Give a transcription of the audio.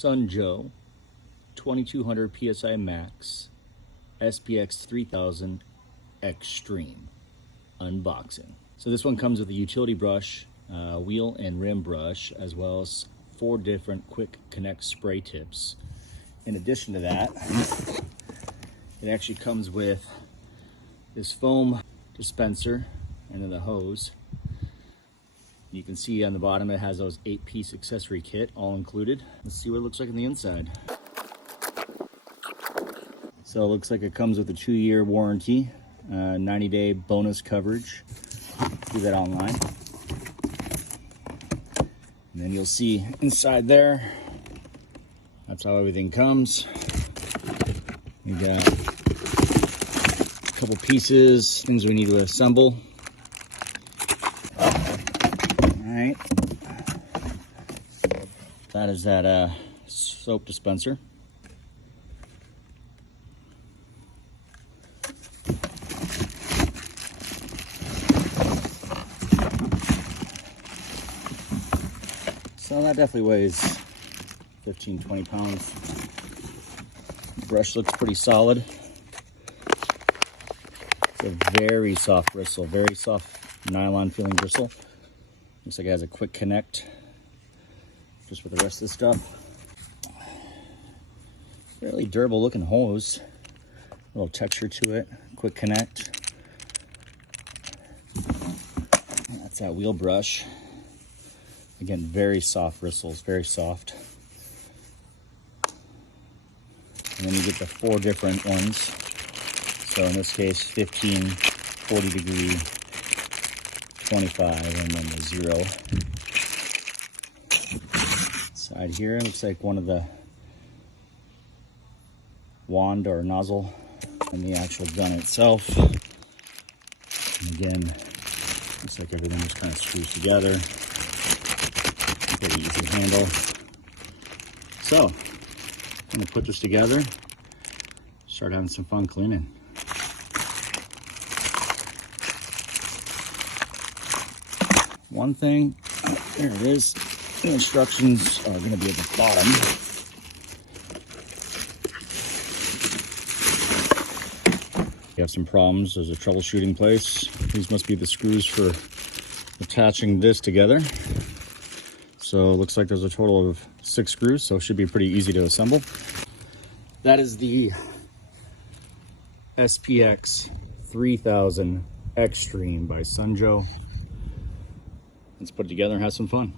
Sunjoe 2200 PSI Max SPX 3000 Extreme unboxing. So this one comes with a utility brush, wheel and rim brush, as well as 4 different quick connect spray tips. In addition to that, it actually comes with this foam dispenser and then the hose. You can see on the bottom it has those 8-piece accessory kit all included. Let's see what it looks like on the inside. So it looks like it comes with a 2-year warranty, 90-day bonus coverage. Do that online. And then you'll see inside there, that's how everything comes. You got a couple pieces, things we need to assemble. Alright. That is that soap dispenser. So that definitely weighs 15-20 pounds. The brush looks pretty solid. It's a very soft bristle, very soft nylon feeling bristle. Looks like it has a quick connect just with the rest of the stuff. Really durable looking hose. A little texture to it, quick connect. That's that wheel brush. Again, very soft bristles, very soft. And then you get the 4 different ones. So in this case, 15, 40 degree, 25, and then the 0. Side here, looks like one of the wand or nozzle in the actual gun itself. And again, looks like everything just kind of screws together. Pretty easy to handle. So, I'm gonna put this together, start having some fun cleaning. One thing, there it is. The instructions are gonna be at the bottom. You have some problems, there's a troubleshooting place. These must be the screws for attaching this together. So it looks like there's a total of 6 screws, so it should be pretty easy to assemble. That is the SPX 3000 Extreme by Sunjoe. Let's put it together and have some fun.